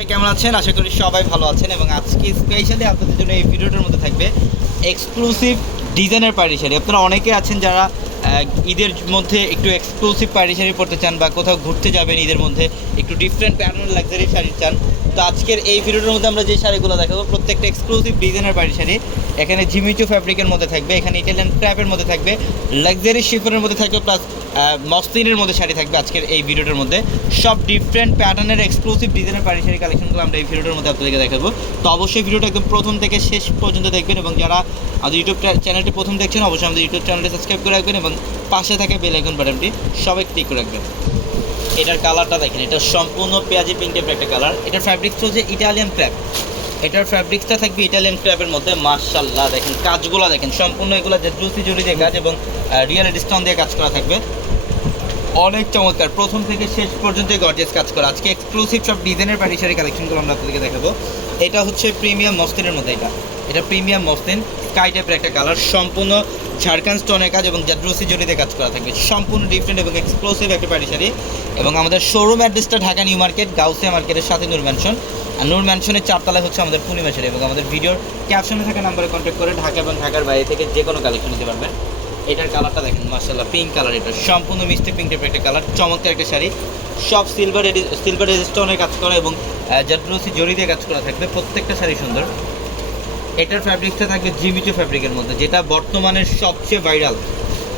সবাই কেমন আছেন? আশা করি সবাই ভালো আছেন এবং আজকে স্পেশালি আপনাদের জন্য এই ভিডিওটার মধ্যে থাকবে এক্সক্লুসিভ ডিজাইনের পার্টি শাড়ি। আপনারা অনেকে আছেন যারা ঈদের মধ্যে একটু এক্সক্লুসিভ পার্টি শাড়ি পরতে চান বা কোথাও ঘুরতে যাবেন, ঈদের মধ্যে একটু ডিফারেন্ট প্যাটার্নের লাক্সারি শাড়ি চান। তো আজকের এই ভিডিওটার মধ্যে আমরা যে শাড়িগুলো দেখাবো, প্রত্যেকটা এক্সক্লুসিভ ডিজাইনের পার্টি শাড়ি। এখানে জিমিচু ফ্যাব্রিকের মধ্যে থাকবে, এখানে ইটালিয়ান ক্র্যাপের মধ্যে থাকবে লাক্সারি শিফনের মধ্যে থাকবে প্লাস মসলিনের মধ্যে শাড়ি থাকবে আজকের এই ভিডিওটার মধ্যে। সব ডিফারেন্ট প্যাটার্নের এক্সক্লুসিভ ডিজাইনের পাড়ি শাড়ি কালেকশনগুলো আমরা এই ভিডিওটার মধ্যে আপনাদেরকে দেখাবো। তো অবশ্যই ভিডিওটা একদম প্রথম থেকে শেষ পর্যন্ত দেখবেন এবং যারা আমাদের ইউটিউব চ্যানেলটি প্রথম দেখছেন, অবশ্যই আমাদের ইউটিউব চ্যানেলটি সাবস্ক্রাইব করে রাখবেন এবং পাশে থাকে বেল আইকন বাটনটি সবাই ক্লিক করে রাখবেন। এটার কালারটা দেখেন, এটা সম্পূর্ণ পেঁয়াজি পিঙ্ক টাইপের একটা কালার। এটার ফ্যাব্রিক্স হচ্ছে ইটালিয়ান ক্র্যাপ এটার ফ্যাব্রিক্সটা থাকবে ইটালিয়ান ক্র্যাপের মধ্যে মার্শাল্লাহ দেখেন, কাজগুলো দেখেন, সম্পূর্ণ এগুলো যে জুসি জুড়ি দিয়ে কাজ এবং রিয়েলিটি স্টোন দিয়ে কাজ করা থাকবে। অনেক চমৎকার, প্রথম থেকে শেষ পর্যন্ত গর্জেস কাজ করা। আজকে এক্সক্লুসিভ সব ডিজাইনের শাড়ি কালেকশনগুলো আমরা আপনাদেরকে দেখাবো। এটা হচ্ছে প্রিমিয়াম মসলিনের মধ্যে এটা। এটা প্রিমিয়াম মসলিন স্কাই টাইপের একটা কালার সম্পূর্ণ ঝাড়খান্ড স্টোনের কাজ এবং জাদ্রসি জরিতে কাজ করা থাকবে। সম্পূর্ণ ডিফারেন্ট এবং এক্সক্লুসিভ একটা পাটি শাড়ি এবং আমাদের শোরুম অ্যাড্রেসটা ঢাকা নিউ মার্কেট, গাউসিয়া মার্কেটের সাথে নূর ম্যানশন আর নূর ম্যানশনের চারতলায় হচ্ছে আমাদের পূর্ণিমা শাড়ি এবং আমাদের ভিডিওর ক্যাপশনে থাকা নাম্বারে কন্ট্যাক্ট করে ঢাকা এবং ঢাকার বাইরে থেকে যে কোনো কালেকশন নিতে পারবেন। এটার কালারটা দেখেন মার্শাল্লাহ পিঙ্ক কালার এটা। সম্পূর্ণ মিষ্টি পিঙ্ক টাইপের একটা কালার চমৎকার একটা শাড়ি। সব সিলভার সিলভার রেজিস্টনের কাজ করা এবং জাদ্রসি জড়ি দিয়ে কাজ করা থাকবে। প্রত্যেকটা শাড়ি সুন্দর। এটার ফ্যাব্রিকটা থাকবে জিমিচু ফ্যাব্রিকের মধ্যে, যেটা বর্তমানে সবচেয়ে ভাইরাল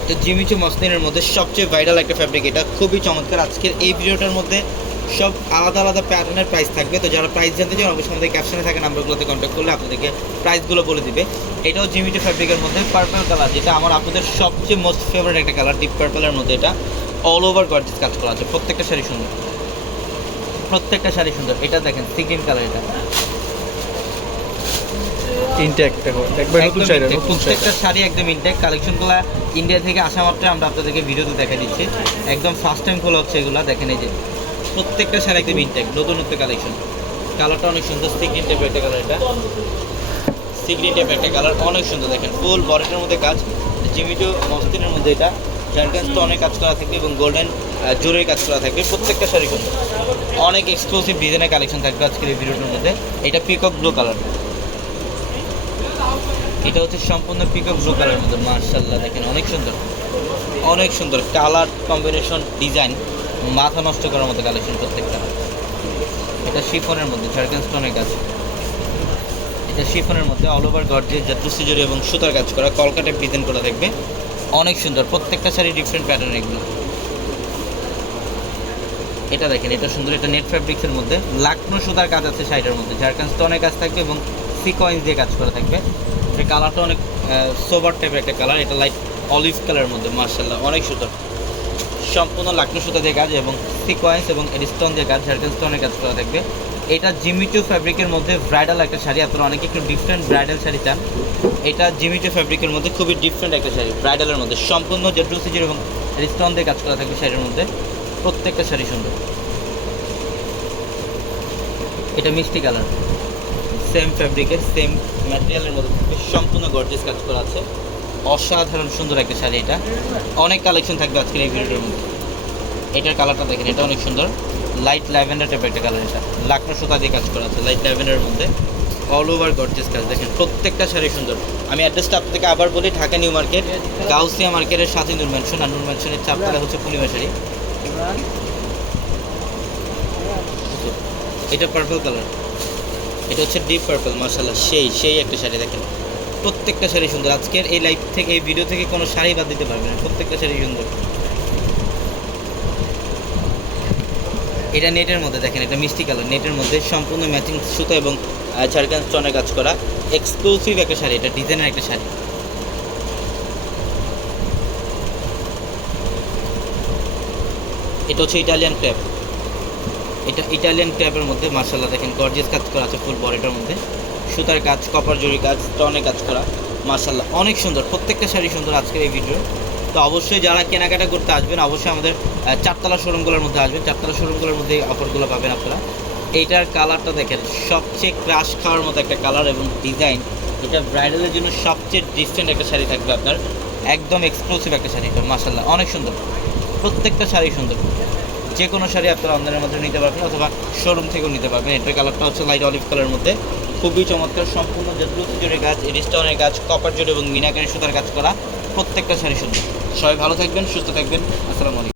তো জিমিচু মসলিনের মধ্যে সবচেয়ে ভাইরাল একটা ফ্যাব্রিক এটা। খুবই চমৎকার। আজকের এই ভিডিওটার মধ্যে সব আলাদা আলাদা প্যাটার্নের প্রাইস থাকবে। তো যারা প্রাইস জানতে চান, অবশ্যই আমাদের ক্যাপশনে থাকা নাম্বারগুলোতে কন্ট্যাক্ট করলে আপনাদেরকে প্রাইসগুলো বলে দিবে। এটাও জিমিচু ফ্যাব্রিকের মধ্যে পার্পল কালার যেটা আমার আপনাদের সবচেয়ে মোস্ট ফেভারিট একটা কালার ডিপ পার্পলের মধ্যে এটা। অল ওভার গর্জিস কাজ করা আছে। প্রত্যেকটা শাড়ি সুন্দর। প্রত্যেকটা শাড়ি সুন্দর। এটা দেখেন সিকিম কালার এটা। ইনটেক দেখো একবার নতুন শাড়ি নতুন প্রত্যেকটা শাড়ি একদম কালেকশনগুলো ইন্ডিয়া থেকে আসা মাত্র আমরা আপনাদেরকে ভিডিওতে দেখা দিচ্ছি। একদম ফার্স্ট টাইম খোলা হচ্ছে এগুলো দেখেন এই যে। প্রত্যেকটা শাড়ি একদম নতুনত্ব কালেকশন কালারটা অনেক সুন্দর সিগ্রিন টাইপের একটা কালার এটা। সিগ্রিন টাইপের একটা কালার অনেক সুন্দর দেখেন। ফুল বডিটার মধ্যে কাজ। জিমিটো মস্তিনের মধ্যে এটা। জার্গান অনেক কাজ করা থাকবে এবং গোল্ডেন জোরের কাজ করা থাকবে প্রত্যেকটা শাড়ি অনেক এক্সক্লুসিভ ডিজাইনের কালেকশন থাকবে আজকের এই ভিডিওটার মধ্যে। এটা পিকক ব্লু কালার এটা হচ্ছে সম্পূর্ণ পিকক ব্লু কালারের মধ্যে মার্শাল্লাহ দেখেন, অনেক সুন্দর। অনেক সুন্দর কালার কম্বিনেশন ডিজাইন মাথা নষ্ট করার মতো কালেকশন প্রত্যেকটা। এটা শিফনের মধ্যে ঝাড়খান্ড স্টোনের কাজ এটা শিফনের মধ্যে অল ওভার গর্জে জড়ি এবং সুতার কাজ করা কলকাতায় ডিজাইন করা থাকবে। অনেক সুন্দর, প্রত্যেকটা শাড়ি ডিফারেন্ট প্যাটার্ন এগুলো। এটা দেখেন, এটা সুন্দর, এটা নেট ফ্যাব্রিক্সের মধ্যে। লাকনো সুতার কাজ আছে শাড়িটার মধ্যে ঝাড়খান্ড স্টোনের কাজ থাকবে এবং সিকোয়েন্স দিয়ে কাজ করা থাকবে। কালারটা অনেক সোবার টাইপের একটা কালার। এটা লাইট অলিভ কালারের মধ্যে মার্শাল্লাহ অনেক সুন্দর। সম্পূর্ণ লাকনো সুতা দিয়ে কাজ এবং সিকোয়েন্স এবং স্টোন দিয়ে কাজ ঝাড়খান্ড স্টোনের কাজ করা থাকবে এটা জিমিচু ফ্যাব্রিকের মধ্যে ব্রাইডাল একটা শাড়ি, আপনারা অনেকে একটু ডিফারেন্ট ব্রাইডাল শাড়ি চান। এটা জিমিচু ফ্যাব্রিকের মধ্যে খুবই ডিফারেন্ট একটা শাড়ি ব্রাইডালের মধ্যে। সম্পূর্ণ জেড্রুসিজির এবং স্টোন দিয়ে কাজ করা থাকবে শাড়ির মধ্যে, প্রত্যেকটা শাড়ি সুন্দর। এটা মিষ্টি কালার সেম ফ্যাব্রিকের সেম ম্যাটেরিয়ালের মধ্যে থাকবে সম্পূর্ণ গর্জিয়াস কাজ করা আছে। অসাধারণ, সুন্দর একটা শাড়ি এটা। অনেক কালেকশন থাকবে আজকের এই ভিডিওর মধ্যে। এটার কালারটা দেখেন, এটা অনেক সুন্দর। লাইট ল্যাভেন্ডার টাইপের একটা কালার এটা। লাকনো সুতা দিয়ে কাজ করা আছে লাইট ল্যাভেন্ডারের মধ্যে। অল ওভার গর্জিয়াস কাজ, দেখেন, প্রত্যেকটা শাড়ি সুন্দর। আমি অ্যাড্রেসটা আপনাদেরকে আবার বলি, ঢাকা নিউ মার্কেট, গাউসিয়া মার্কেটের সাথে নূর ম্যানশন। আর নূর ম্যানশনের চারতলা হচ্ছে পূর্ণিমা শাড়ি। এটা পার্পল কালার এটা হচ্ছে ডিপ পার্পল মার্শাল্লাহ সেই সেই একটা শাড়ি দেখেন। প্রত্যেকটা শাড়ি সুন্দর। আজকের এই লাইভ থেকে, এই ভিডিও থেকে কোনো শাড়ি বাদ দিতে পারবে না, প্রত্যেকটা শাড়ি সুন্দর। এটা নেটের মধ্যে দেখেন, এটা মিষ্টি কালার, নেটের মধ্যে সম্পূর্ণ ম্যাচিং সুতো এবং ঝাড়খান্ড স্টোনের কাজ করা এক্সক্লুসিভ একটা শাড়ি, এটা ডিজাইনের একটা শাড়ি। এটা হচ্ছে ইটালিয়ান ক্র্যাপ এটা ইটালিয়ান ক্র্যাপের মধ্যে মার্শাল্লাহ দেখেন গর্জিয়াস কাজ করা আছে ফুল বডিটার মধ্যে। সুতার কাজ কপার জরি কাজ স্টোনের কাজ করা মার্শাল্লাহ অনেক সুন্দর, প্রত্যেকটা শাড়ি সুন্দর আজকের এই ভিডিও তো অবশ্যই যারা কেনাকাটা করতে আসবেন, অবশ্যই আমাদের চারতলা শোরুমগুলোর মধ্যে আসবেন। চারতলা শোরুমগুলোর মধ্যে এই অফারগুলো পাবেন আপনারা। এইটার কালারটা দেখেন, সবচেয়ে ক্রাশ খাওয়ার মতো একটা কালার এবং ডিজাইন এটা ব্রাইডালের জন্য সবচেয়ে ডিফারেন্ট একটা শাড়ি থাকবে আপনার। একদম এক্সক্লুসিভ একটা শাড়ি মার্শাল্লাহ অনেক সুন্দর। প্রত্যেকটা শাড়ি সুন্দর। যে কোনো শাড়ি আপনারা অনলাইনের মধ্যে নিতে পারবেন অথবা শোরুম থেকেও নিতে পারবেন। এটার কালারটা হচ্ছে লাইট অলিভ কালারের মধ্যে। খুবই চমৎকার, সম্পূর্ণ যে দ্রুত জুড়ে কাজ রিস্টনের কাজ কপার জুড়ে এবং মিনাকারি সুতার কাজ করা প্রত্যেকটা শাড়ি সুন্দর সবাই ভালো থাকবেন, সুস্থ থাকবেন। আসসালামু আলাইকুম।